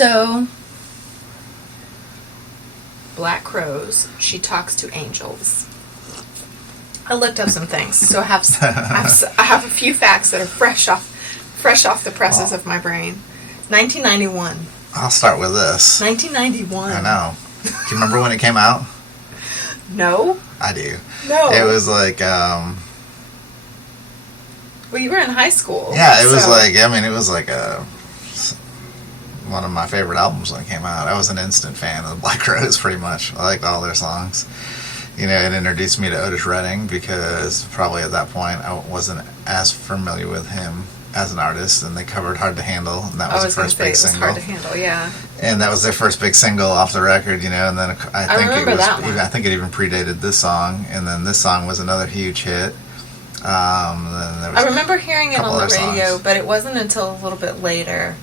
So, Black Crows, She Talks to Angels. I looked up some things, so I have a few facts that are fresh off the presses of my brain. 1991. I'll start with this. 1991. I know. Do you remember when it came out? No. I do. No. It was like, well, you were in high school. Yeah, it was like, I mean, it was like one of my favorite albums when it came out. I was an instant fan of the Black Crowes, pretty much. I liked all their songs. You know, it introduced me to Otis Redding because probably at that point I wasn't as familiar with him as an artist, and they covered Hard to Handle, and that was their first big single. Hard to Handle, yeah. And that was their first big single off the record, you know, and then I think it even predated this song, and then this song was another huge hit. I remember hearing it on the radio, songs. But it wasn't until a little bit later.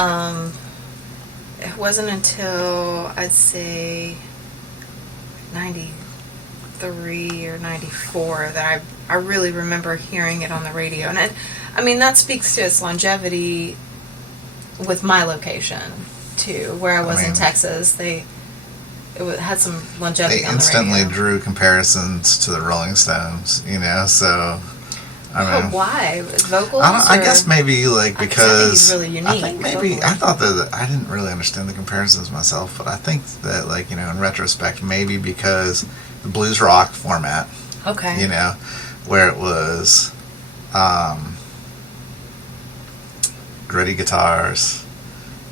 It wasn't until, I'd say, 93 or 94 that I really remember hearing it on the radio. And I mean, that speaks to its longevity with my location, too. Where I was in Texas, it had some longevity on the radio. They instantly drew comparisons to the Rolling Stones, you know, so... I mean, why? Vocals? I guess maybe like because I think he's really unique. I think maybe I thought that I didn't really understand the comparisons myself, but I think that, like, you know, in retrospect, maybe because the blues rock format, okay, you know, where it was gritty guitars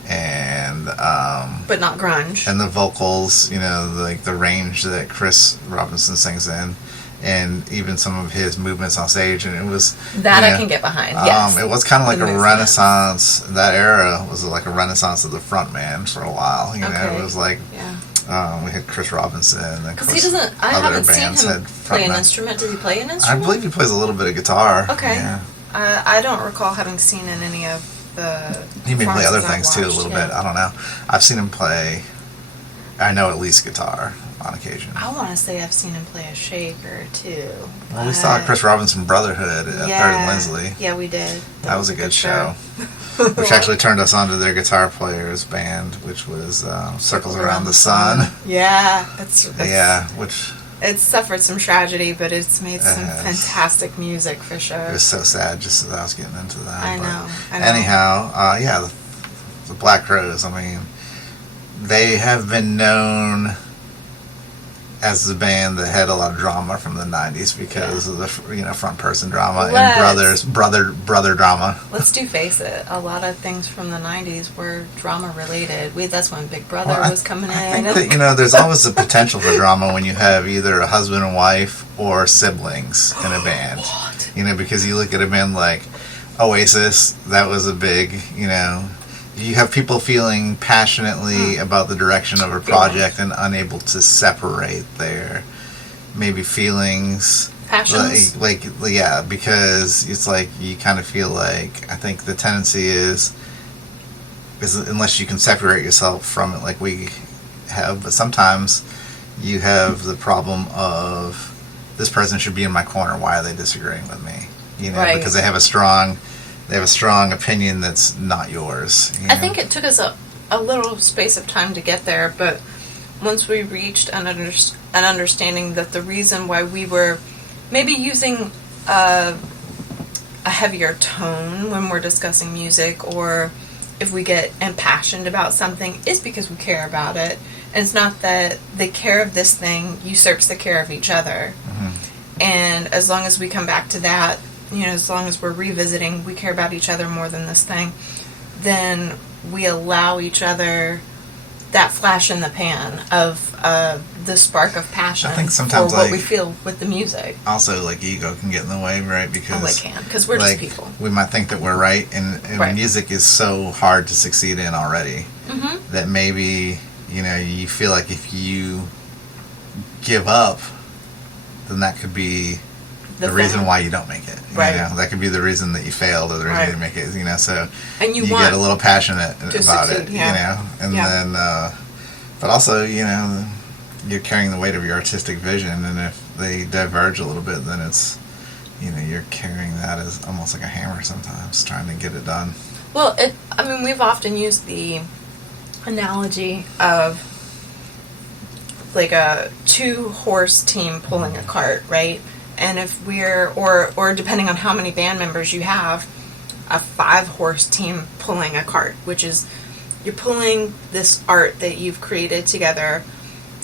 and but not grunge, and the vocals, you know, like the range that Chris Robinson sings in. And even some of his movements on stage, and it was that, you know, I can get behind. Yes, it was kind of like a renaissance. That era was like a renaissance of the front man for a while. You know, it was like we had Chris Robinson, and because he doesn't. I haven't seen him play an instrument. Did he play an instrument? I believe he plays a little bit of guitar. Okay, yeah. I don't recall having seen in any of the. He may play other things too, a little bit. I don't know. I've seen him play. I know at least guitar. On occasion. I want to say I've seen him play a shaker too. Well, we saw Chris Robinson Brotherhood at Third and Lindsley. Yeah, we did. That was a good show. Which actually turned us on to their guitar player's band, which was Circles Around the Sun. Yeah, which it's suffered some tragedy, but it's made some fantastic music for sure. It was so sad just as I was getting into that. I know. Anyhow, the Black Crowes. I mean, they have been known as the band that had a lot of drama from the 90s because of the, you know, front person drama and brother drama. Let's face it, a lot of things from the 90s were drama related. That's when Big Brother was coming in. I think that, you know, there's always the potential for drama when you have either a husband and wife or siblings in a band. What? You know, because you look at a band like Oasis, that was a big, you know, you have people feeling passionately about the direction of a project and unable to separate their maybe feelings. Passions? Like, yeah, because it's like you kind of feel like, I think the tendency is unless you can separate yourself from it like we have, but sometimes you have the problem of this person should be in my corner, why are they disagreeing with me? You know, because they have a strong opinion that's not yours. You know? I think it took us a little space of time to get there, but once we reached an understanding that the reason why we were maybe using a heavier tone when we're discussing music, or if we get impassioned about something, is because we care about it. And it's not that the care of this thing usurps the care of each other. Mm-hmm. And as long as we come back to that, you know, as long as we're revisiting, we care about each other more than this thing, then we allow each other that flash in the pan of the spark of passion. I think sometimes for what we feel with the music. Also, like, ego can get in the way, right? Because it can, because we're just people. We might think that we're right, and music is so hard to succeed in already that maybe, you know, you feel like if you give up, then that could be the reason why you don't make it. Right. You know, that could be the reason that you failed or the reason you didn't make it. You know, so and you get a little passionate about succeed, it. You know, and then, but also, you know, you're carrying the weight of your artistic vision, and if they diverge a little bit, then it's, you know, you're carrying that as almost like a hammer sometimes, trying to get it done. Well, we've often used the analogy of like a 2-horse team pulling a cart, right? And if we're, or depending on how many band members you have, a 5-horse team pulling a cart, which is you're pulling this art that you've created together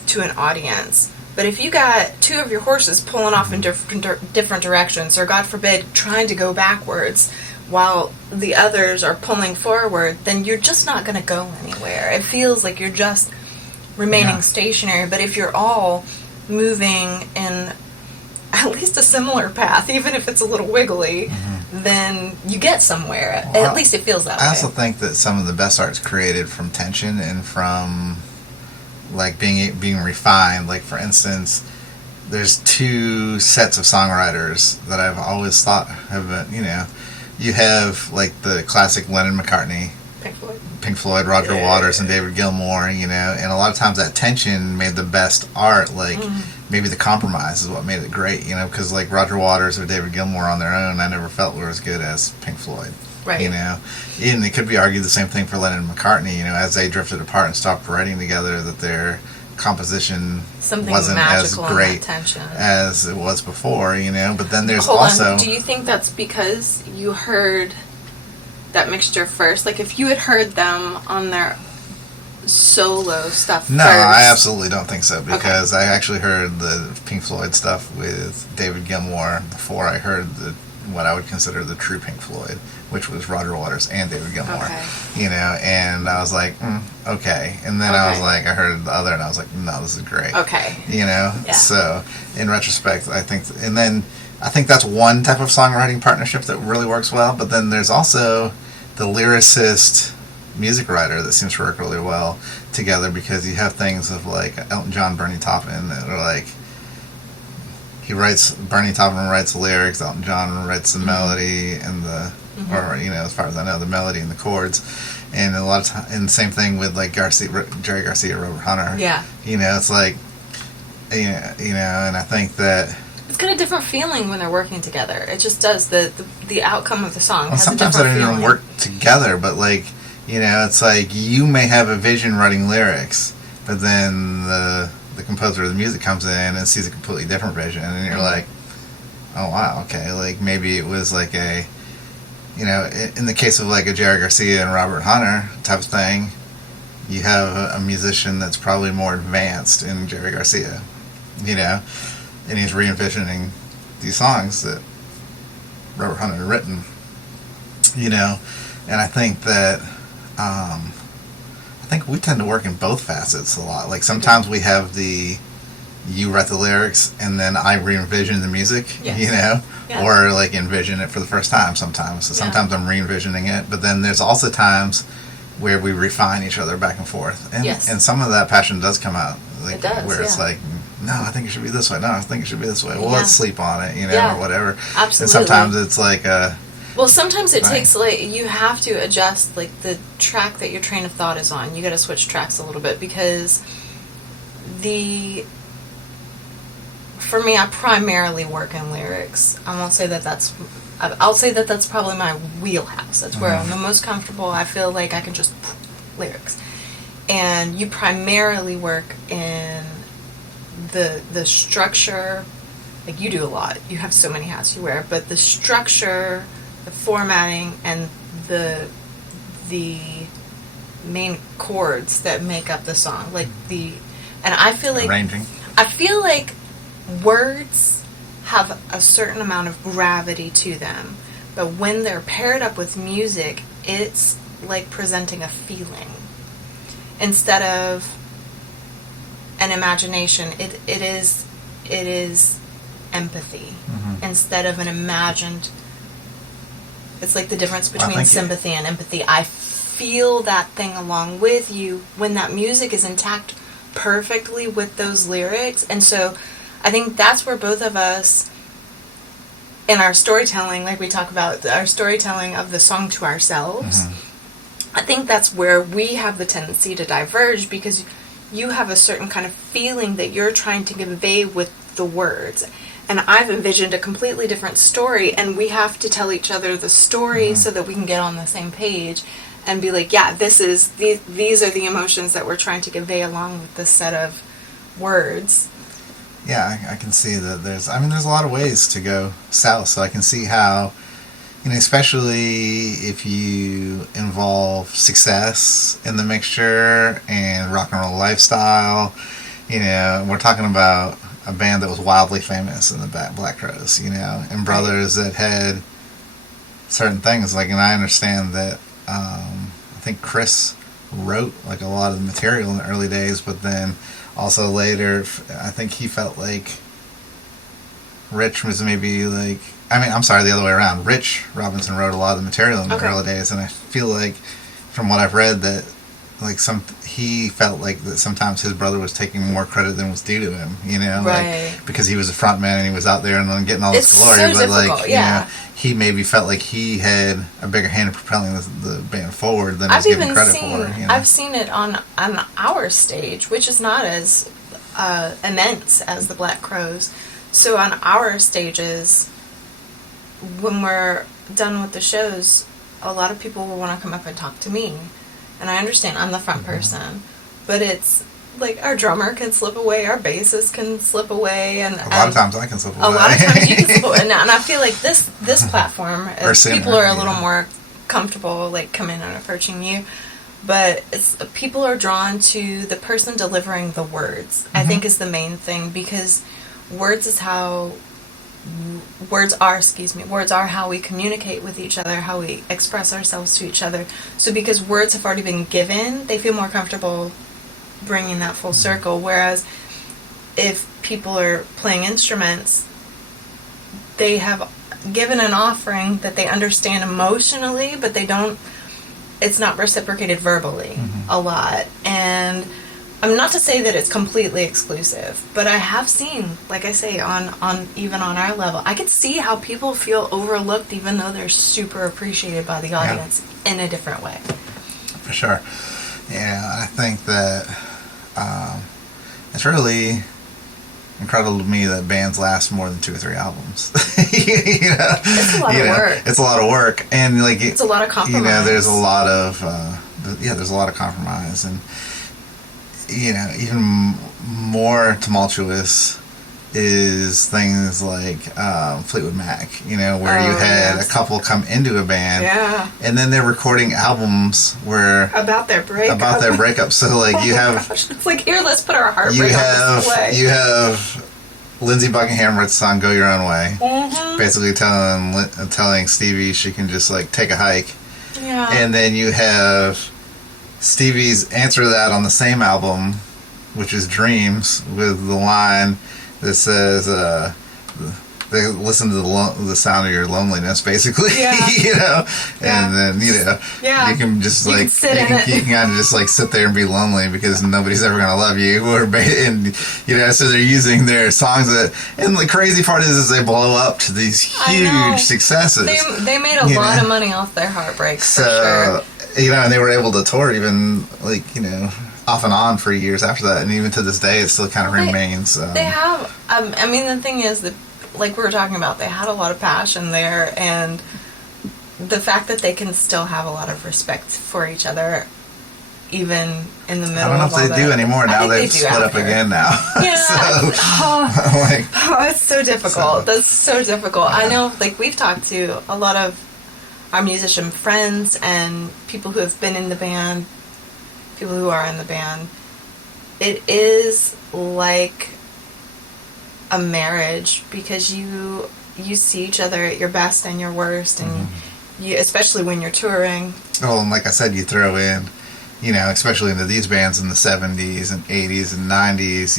to an audience. But if you got 2 of your horses pulling off in different directions, or God forbid, trying to go backwards, while the others are pulling forward, then you're just not going to go anywhere. It feels like you're just remaining stationary. But if you're all moving in at least a similar path, even if it's a little wiggly, then you get somewhere. Well, at least it feels that way. I also think that some of the best art's created from tension and from like being refined. Like, for instance, there's 2 sets of songwriters that I've always thought have been, you have like the classic Lennon-McCartney, Pink Floyd, Roger Waters, and David Gilmour, and a lot of times that tension made the best art. Like, maybe the compromise is what made it great, because like Roger Waters or David Gilmour on their own, I never felt were as good as Pink Floyd. Right. And it could be argued the same thing for Lennon and McCartney, as they drifted apart and stopped writing together, that their composition wasn't as great as it was before, But then there's also... Do you think that's because you heard that mixture first? Like, if you had heard them on their solo stuff No, first... I absolutely don't think so, because I actually heard the Pink Floyd stuff with David Gilmour before I heard what I would consider the true Pink Floyd, which was Roger Waters and David Gilmour. And I was like, okay. And then I was like, I heard the other, and I was like, no, this is great. So in retrospect, I think that's one type of songwriting partnership that really works well. But then there's also the lyricist music writer that seems to work really well together, because you have things of like Elton John, Bernie Taupin, that are like, Bernie Taupin writes the lyrics, Elton John writes the melody and or as far as I know, the melody and the chords, and a lot of time, and the same thing with like Jerry Garcia, Robert Hunter. It's like, and I think that it's got a different feeling when they're working together. It just does. The outcome of the song has sometimes a they different don't even work together, but like, it's like you may have a vision writing lyrics, but then the composer of the music comes in and sees a completely different vision, and you're like, oh wow, okay, like maybe it was like a, in the case of like a Jerry Garcia and Robert Hunter type of thing, you have a musician that's probably more advanced in Jerry Garcia, and he's re-envisioning these songs that Robert Hunter had written, and I think that I think we tend to work in both facets a lot. Like, sometimes we have you write the lyrics and then I re-envision the music, or like envision it for the first time sometimes. So sometimes I'm re-envisioning it, but then there's also times where we refine each other back and forth. And some of that passion does come out. Like, it does, where it's like, no, I think it should be this way. No, I think it should be this way. Well, let's sleep on it, or whatever. Absolutely. And sometimes it's like well, sometimes it takes, like, you have to adjust, like, the track that your train of thought is on. You got to switch tracks a little bit, because for me, I primarily work in lyrics. I'll say that that's probably my wheelhouse. That's where I'm the most comfortable. I feel like I can just lyrics. And you primarily work in the structure. Like, you do a lot. You have so many hats you wear, but the structure, the formatting, and the main chords that make up the song, and I feel like arranging. I feel like words have a certain amount of gravity to them, but when they're paired up with music, it's like presenting a feeling instead of an imagination. It is empathy instead of an imagined. It's like the difference between sympathy and empathy. I feel that thing along with you when that music is intact perfectly with those lyrics. And so I think that's where both of us, in our storytelling, like we talk about our storytelling of the song to ourselves, I think that's where we have the tendency to diverge, because you have a certain kind of feeling that you're trying to convey with the words. and I've envisioned a completely different story, and we have to tell each other the story so that we can get on the same page and be like, yeah, these are the emotions that we're trying to convey along with this set of words. Yeah, I can see that there's a lot of ways to go south, so I can see how, especially if you involve success in the mixture and rock and roll lifestyle, we're talking about a band that was wildly famous in the Black Crowes, and brothers that had certain things, and I understand that, I think Chris wrote, a lot of the material in the early days, but then also later, I think he felt like Rich was maybe the other way around. Rich Robinson wrote a lot of the material in the early days, and I feel like, from what I've read, that he felt like that sometimes his brother was taking more credit than was due to him, right. Because he was a front man and he was out there and then getting all this glory, so but difficult, he maybe felt like he had a bigger hand in propelling the band forward than he was given credit for. I've seen it on our stage, which is not as immense as the Black Crowes. So on our stages, when we're done with the shows, a lot of people will want to come up and talk to me. And I understand I'm the front person, but it's our drummer can slip away, our bassist can slip away, and a lot of times I can slip away. A lot of times you can slip away, and I feel like this platform, people are a little more comfortable coming and approaching you, but people are drawn to the person delivering the words. I think is the main thing, because words are how we communicate with each other, how we express ourselves to each other. So because words have already been given, they feel more comfortable bringing that full circle. Whereas if people are playing instruments, they have given an offering that they understand emotionally, but it's not reciprocated verbally a lot. And I'm not to say that it's completely exclusive, but I have seen, like I say, on even on our level, I could see how people feel overlooked even though they're super appreciated by the audience in a different way. For sure. Yeah, I think that it's really incredible to me that bands last more than 2 or 3 albums. It's a lot of work. It's a lot of work, and it's a lot of compromise. There's a lot of there's a lot of compromise, and even more tumultuous is things like Fleetwood Mac, where you had a couple come into a band, and then they're recording albums where about their breakup. So you have, it's here, let's put our heartbreak on display. You have Lindsey Buckingham writes the song "Go Your Own Way," basically telling Stevie she can just take a hike, and then you have Stevie's answer to that on the same album, which is Dreams, with the line that says, they listen to the sound of your loneliness, basically, and then, you can just, you can kind of just, sit there and be lonely because nobody's ever going to love you, so they're using their songs and the crazy part is they blow up to these huge successes. They made a lot of money off their heartbreaks, for sure. And they were able to tour even, off and on for years after that, and even to this day, it still kind of remains. They have, the thing is that, like we were talking about, they had a lot of passion there, and the fact that they can still have a lot of respect for each other, even in the middle of all that. I don't know if they do anymore. Now they've split up again now. Yeah. It's so difficult. That's so difficult. Yeah. I know, we've talked to a lot of our musician friends and people who have been in the band, people who are in the band. It is like a marriage, because you see each other at your best and your worst, and you, especially when you're touring. Oh, and like I said, you throw in, especially into these bands in the 70s and 80s and 90s,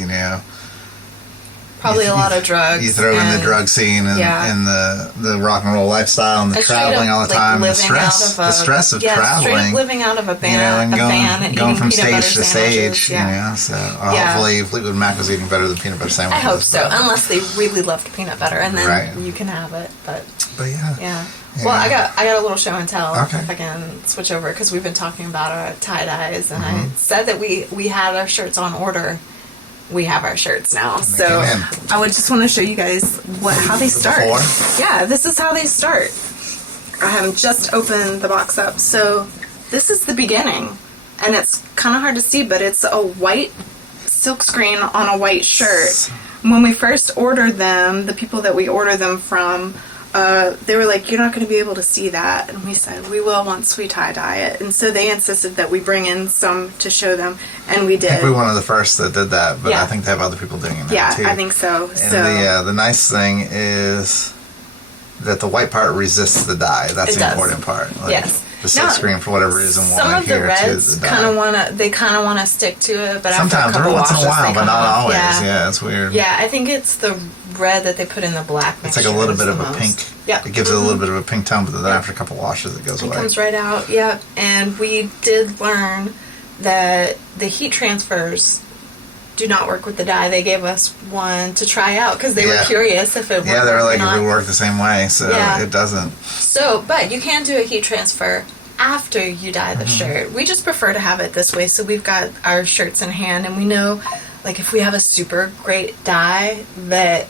probably a lot of drugs. You throw in the drug scene and the rock and roll lifestyle and the traveling all the time, and the stress of traveling, living out of a van, and going from stage to stage. Yeah. So hopefully Fleetwood Mac was eating better than peanut butter sandwiches. I hope so, unless they really loved peanut butter, and then you can have it. But yeah. Well, I got a little show and tell. Okay. If I can switch over, because we've been talking about our tie dyes, and I said that we had our shirts on order. we have our shirts now. They So came in. I would just want to show you guys how they start. Before? Yeah, this is how they start. I haven't just opened the box up. So this is the beginning. And it's kind of hard to see, but it's a white silk screen on a white shirt. When we first ordered them, the people that we ordered them from, they were like, you're not going to be able to see that. And we said, we will once we tie-dye it. And so they insisted that we bring in some to show them, and we did. I think we were one of the first that did that, but Yeah. I think they have other people doing it now, Yeah, too. I think so. And So the nice thing is that the white part resists the dye. That's It the does. important part. Like, Yes. The silk Now, screen, for whatever reason, won't some of the adhere reds to the kind dye. of want to stick to it, but Sometimes, after a every couple once in a washes, while, they but come not off. always. Yeah. Yeah, it's weird. Yeah, I think it's the red that they put in the black It's mixture. like a little bit is of the a most. pink. Yeah. It gives it a little bit of a pink tone, but then after a couple washes, it goes It away. comes right out, yeah. And we did learn that the heat transfers do not work with the dye. They gave us one to try out because they were Yeah. curious if it worked. Yeah, they were like, or if we not. work the same way, so Yeah. it doesn't. So, but you can do a heat transfer after you dye the shirt. We just prefer to have it this way, so we've got our shirts in hand, and we know, like, if we have a super great dye, that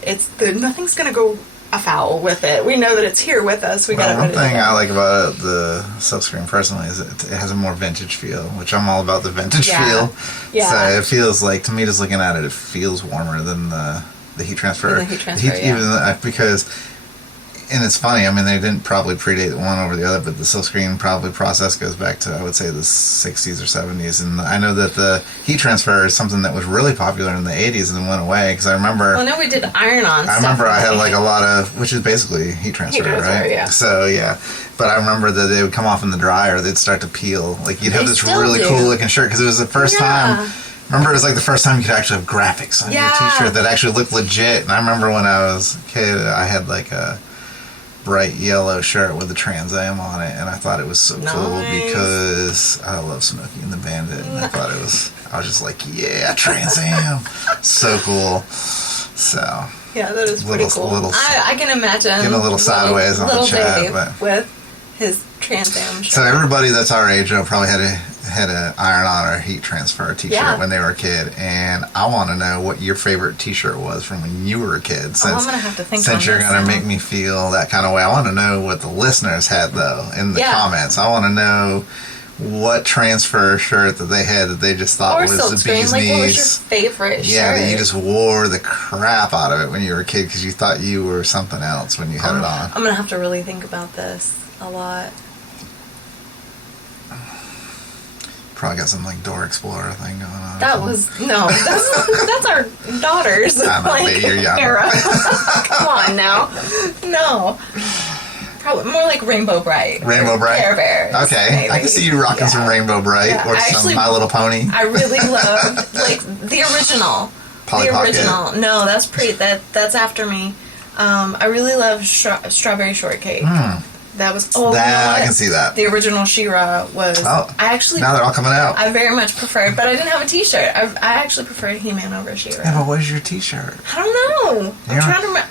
nothing's gonna go afoul with it. We know that it's here with us. We got it One ready to thing go. I like about the silkscreen personally is it has a more vintage feel, which I'm all about the vintage Yeah. feel. Yeah. So it feels like, to me, just looking at it, it feels warmer than the heat transfer. Than the heat transfer, yeah. Even because, and it's funny, I mean, they didn't probably predate one over the other, but the silkscreen probably process goes back to, I would say, the 60s or 70s. And I know that the heat transfer is something that was really popular in the 80s and then went away, because I remember... Well, no, we did iron-on I stuff. remember I had like a lot of, which is basically heat transfer, transfer, right? yeah. So yeah, but I remember that they would come off in the dryer, they'd start to peel. Like you'd have They this still really do. cool looking shirt because it was the first Yeah. time. Remember, it was like the first time you could actually have graphics on Yeah. your T-shirt that actually looked legit. And I remember when I was a kid, I had like a bright yellow shirt with a Trans Am on it, and I thought it was so cool Nice. because I love Smokey and the Bandit, and I was just like, yeah, Trans Am, so cool. So. Yeah, that is pretty Little- cool. little- I can imagine Getting a little sideways on the little chat, baby but- with his Trans Am shirt. So everybody that's our age probably had a iron-on or a heat transfer T-shirt Yeah. when they were a kid, and I want to know what your favorite T-shirt was from when you were a kid. Since, I'm gonna have to think since on you're this gonna now. make me feel that kind of way, I want to know what the listeners had though in the Yeah. comments. I want to know what transfer shirt that they had that they just thought Or was silk the screen. bee's Like, what was your knees. favorite Yeah, shirt? that you just wore the crap out of it when you were a kid because you thought you were something else when you had it on. I'm gonna have to really think about this a lot. Probably got some like Door Explorer thing going on. That's our daughter's I know, like but you're young. era. Come on now, no. Probably more like Rainbow Bright. Rainbow or Bright? Care Bears. Okay, maybe. I can see you rocking some Rainbow Bright Yeah, or I some actually- My Little Pony. I really loved like the original. Polly the Pocket. original. No, that's that's after me. I really love Strawberry Shortcake. That was you know I what? can see that. The original She-Ra was. Oh, I actually. Now they're all coming out. I very much preferred, but I didn't have a T-shirt. I actually preferred He-Man over She-Ra. Yeah, but where's your T-shirt? I don't know. I'm Yeah. trying to remember.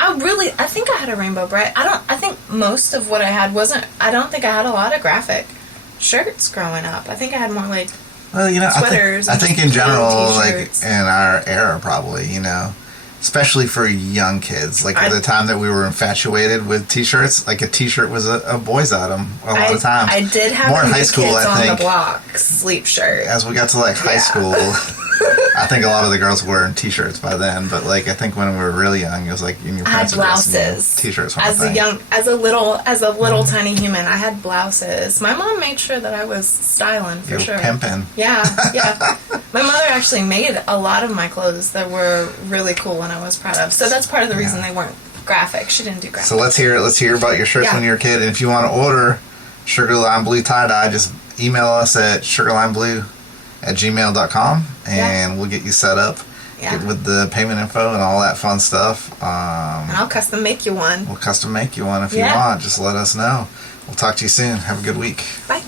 I think I had a Rainbow Bright. I think most of what I had wasn't. I don't think I had a lot of graphic shirts growing up. I think I had more like. Well, you know, Sweaters I and think just in general, plain like T-shirts. in our era, probably, you know, especially for young kids, like at the time that we were infatuated with T-shirts, like a T-shirt was a boys' item a lot of times. I did have more in New high school, Kids I on think. the Block sleep shirt. As we got to like high Yeah. school, I think a lot of the girls were wearing T-shirts by then. But like I think when we were really young, it was like in your I had parents were dressing you, blouses. T-shirts were As a a thing. as a little tiny human, I had blouses. My mom made sure that I was styling for You were sure. pimping. Yeah. My mother actually made a lot of my clothes that were really cool and I was proud of. So that's part of the reason they weren't graphic. She didn't do graphic. So let's hear about your shirts Yeah. when you were a kid. And if you want to order Sugar Lime Blue tie-dye, just email us at sugarlimeblue@gmail.com and we'll get you set up Yeah. with the payment info and all that fun stuff. And I'll custom make you one. We'll custom make you one if you Yeah. want. Just let us know. We'll talk to you soon. Have a good week. Bye.